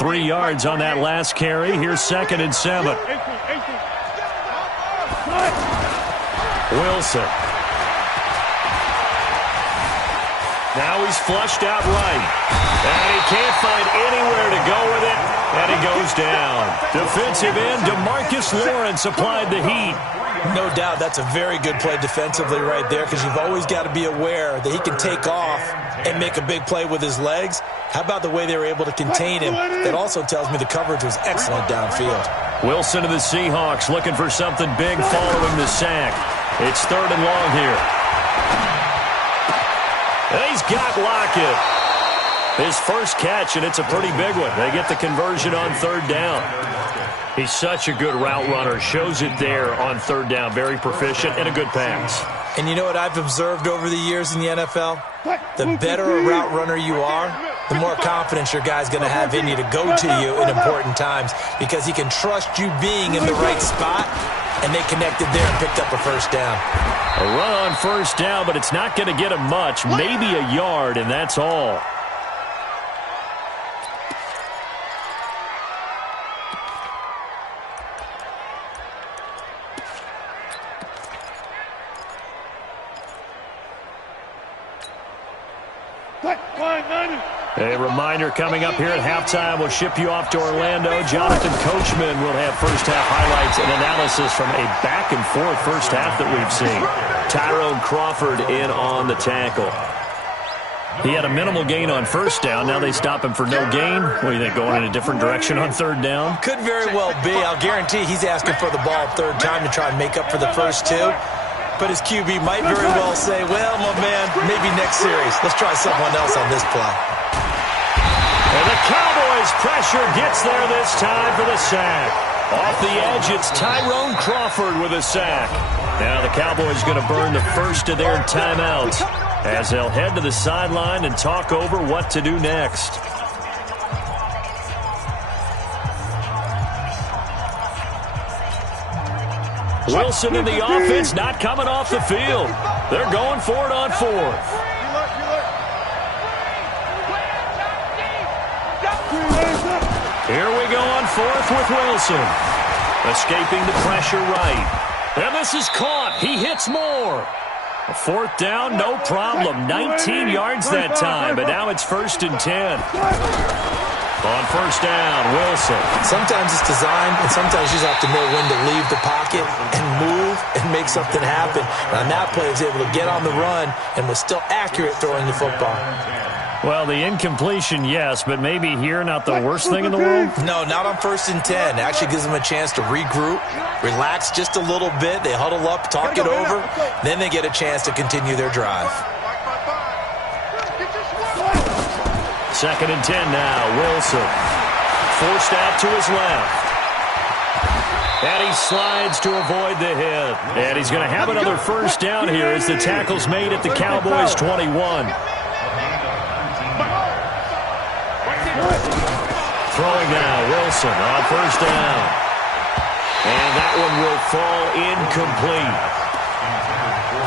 3 yards on that last carry. Here's 2nd and 7. Wilson. Now he's flushed out right. And he can't find anywhere to go with it. And he goes down. Defensive end DeMarcus Lawrence applied the heat. No doubt that's a very good play defensively right there, because you've always got to be aware that he can take off and make a big play with his legs. How about the way they were able to contain him? That also tells me the coverage was excellent downfield. Wilson of the Seahawks looking for something big following the sack. It's 3rd and long here. And he's got Lockett. His first catch, and it's a pretty big one. They get the conversion on 3rd down. He's such a good route runner. Shows it there on 3rd down. Very proficient and a good pass. And you know what I've observed over the years in the NFL? The better a route runner you are, the more confidence your guy's going to have in you to go to you in important times, because he can trust you being in the right spot, and they connected there and picked up a 1st down. A run on 1st down, but it's not going to get him much. Maybe a yard, and that's all. A reminder coming up here at halftime. We'll ship you off to Orlando. Jonathan Coachman will have first-half highlights and analysis from a back-and-forth first half that we've seen. Tyrone Crawford in on the tackle. He had a minimal gain on 1st down. Now they stop him for no gain. What do you think, going in a different direction on 3rd down? Could very well be. I'll guarantee he's asking for the ball 3rd time to try and make up for the first 2. But his QB might very well say, well, my man, maybe next series. Let's try someone else on this play. And the Cowboys' pressure gets there this time for the sack. Off the edge, it's Tyrone Crawford with a sack. Now the Cowboys going to burn the first of their timeouts as they'll head to the sideline and talk over what to do next. Wilson in the offense, not coming off the field. They're going for it on 4th. Here we go on 4th with Wilson. Escaping the pressure right. And this is caught. He hits more. A 4th down, no problem. 19 yards that time, but now it's 1st and 10. On 1st down, Wilson. Sometimes it's designed, and sometimes you just have to know when to leave the pocket and move and make something happen. And on that play, he was able to get on the run and was still accurate throwing the football. Well, the incompletion, yes, but maybe here not the worst thing in the world? No, not on 1st and 10. It actually gives them a chance to regroup, relax just a little bit. They huddle up, talk it over. Then they get a chance to continue their drive. 2nd and 10 now. Wilson forced out to his left. And he slides to avoid the hit. And he's going to have another 1st down here as the tackle's made at the Cowboys' 21. Throwing now, Wilson on 1st down. And that one will fall incomplete.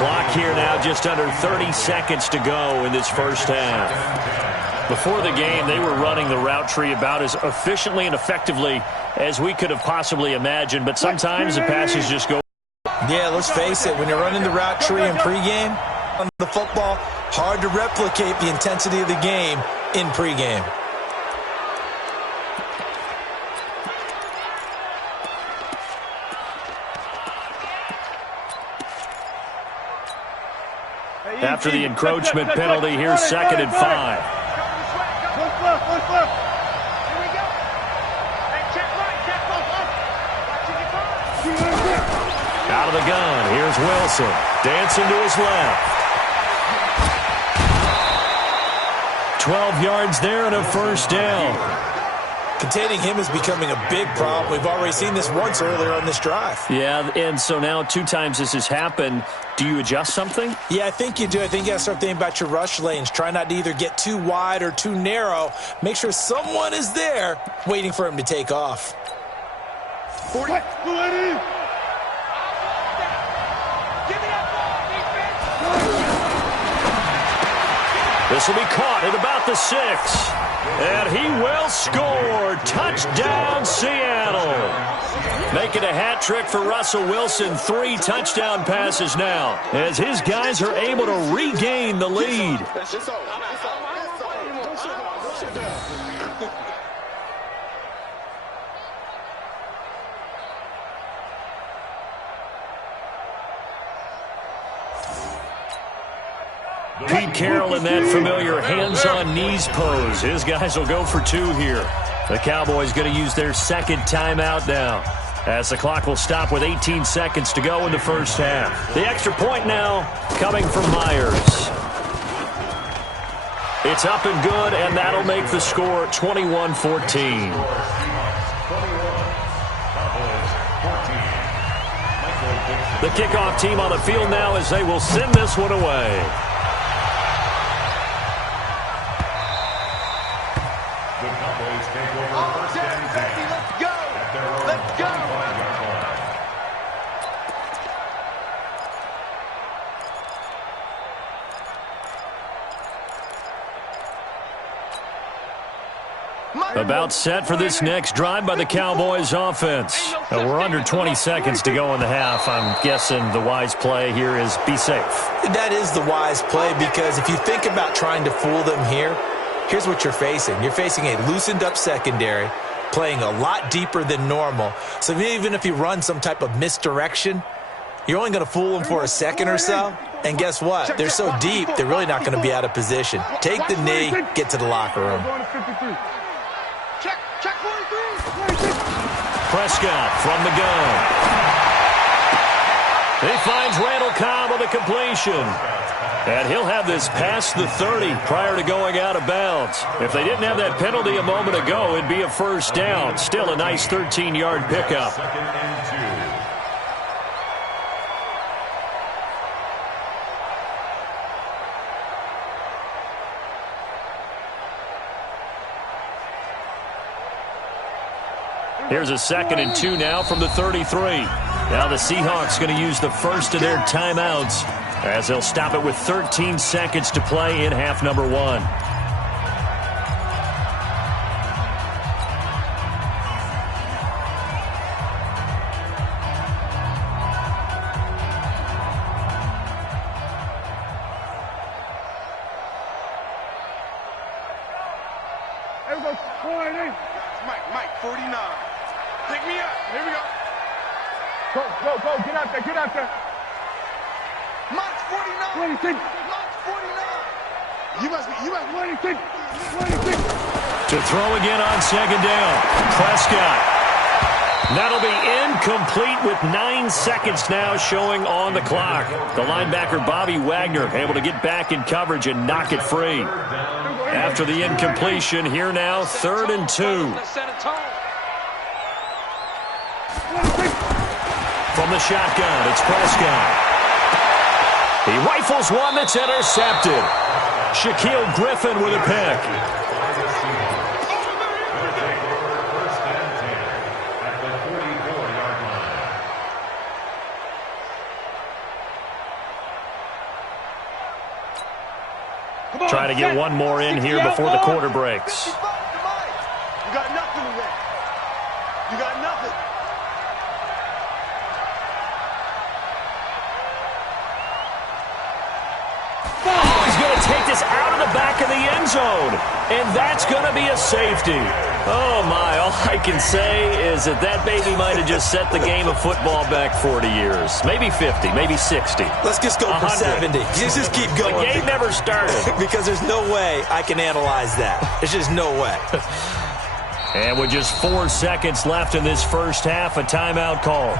Clock here now just under 30 seconds to go in this first half. Before the game, they were running the route tree about as efficiently and effectively as we could have possibly imagined, but sometimes the passes just go. Yeah, let's face it, when you're running the route tree in pregame on the football, hard to replicate the intensity of the game in pregame. After the encroachment penalty, here's 2nd and 5. Out of the gun, here's Wilson. Dancing to his left. 12 yards there and a 1st down. Containing him is becoming a big problem. We've already seen this once earlier on this drive. Yeah, and so now 2 times this has happened. Do you adjust something? Yeah, I think you do. I think you got to start thinking about your rush lanes. Try not to either get too wide or too narrow. Make sure someone is there waiting for him to take off. 40. The This will be caught at about the 6. And he will score. Touchdown, Seattle. Making a hat trick for Russell Wilson. 3 touchdown passes now as his guys are able to regain the lead. Pete Carroll in that familiar hands-on knees pose. His guys will go for 2 here. The Cowboys going to use their second timeout now, as the clock will stop with 18 seconds to go in the first half. The extra point now coming from Myers. It's up and good, and that'll make the score 21-14. The kickoff team on the field now as they will send this one away. About set for this next drive by the Cowboys offense. We're under 20 seconds to go in the half. I'm guessing the wise play here is be safe. That is the wise play, because if you think about trying to fool them here, here's what you're facing. You're facing a loosened up secondary, playing a lot deeper than normal. So even if you run some type of misdirection, you're only going to fool them for a second or so. And guess what? They're so deep, they're really not going to be out of position. Take the knee, get to the locker room. Prescott from the gun. He finds Randall Cobb with a completion. And he'll have this past the 30 prior to going out of bounds. If they didn't have that penalty a moment ago, it'd be a first down. Still a nice 13-yard pickup. Here's a 2nd and 2 now from the 33. Now the Seahawks going to use the first of their timeouts as they'll stop it with 13 seconds to play in half number 1. Mike, 49. Pick me up. Here we go. Go. Get out there. Mike's 49. 26. Mike's 49. You must 26. To throw again on 2nd down. Prescott. That'll be incomplete with 9 seconds now showing on the clock. The linebacker Bobby Wagner able to get back in coverage and knock it free. After the incompletion, here now, 3rd and 2. From the shotgun, it's Prescott. He rifles one that's intercepted. Shaquille Griffin with a pick. Try to get one more in here before the quarter breaks. You got nothing today. You got nothing. Oh, he's going to take this out of the back of the end zone. And that's going to be a safety. Oh, my. All I can say is that baby might have just set the game of football back 40 years. Maybe 50, maybe 60. Let's just go for 70. Just keep going. The game never started. Because there's no way I can analyze that. There's just no way. And with just 4 seconds left in this first half, a timeout call.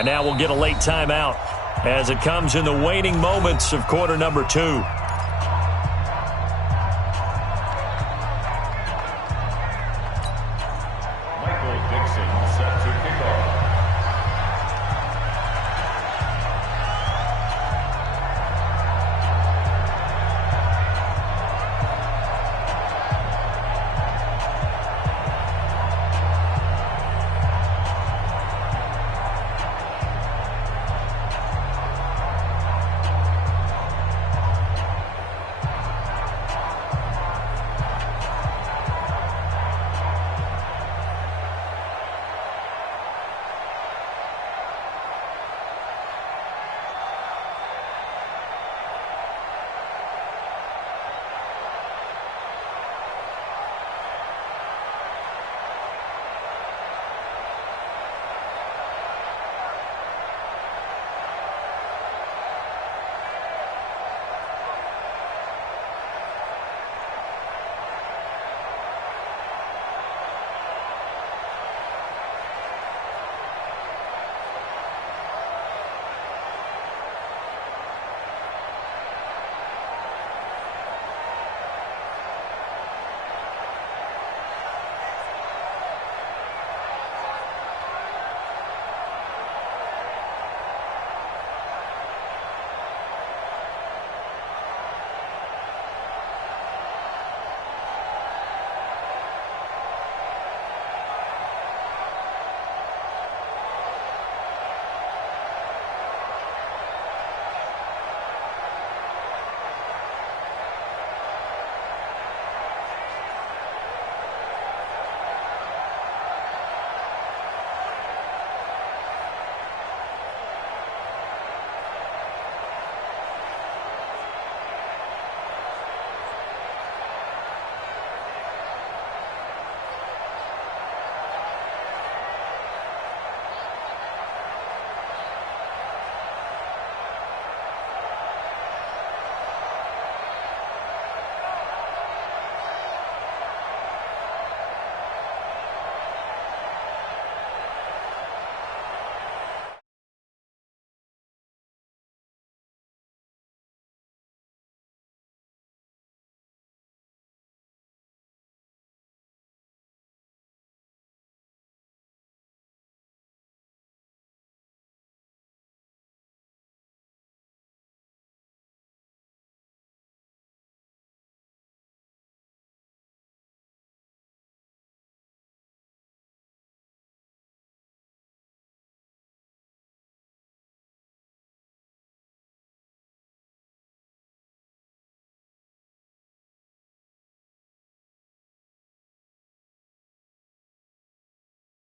And now we'll get a late timeout as it comes in the waning moments of quarter number 2.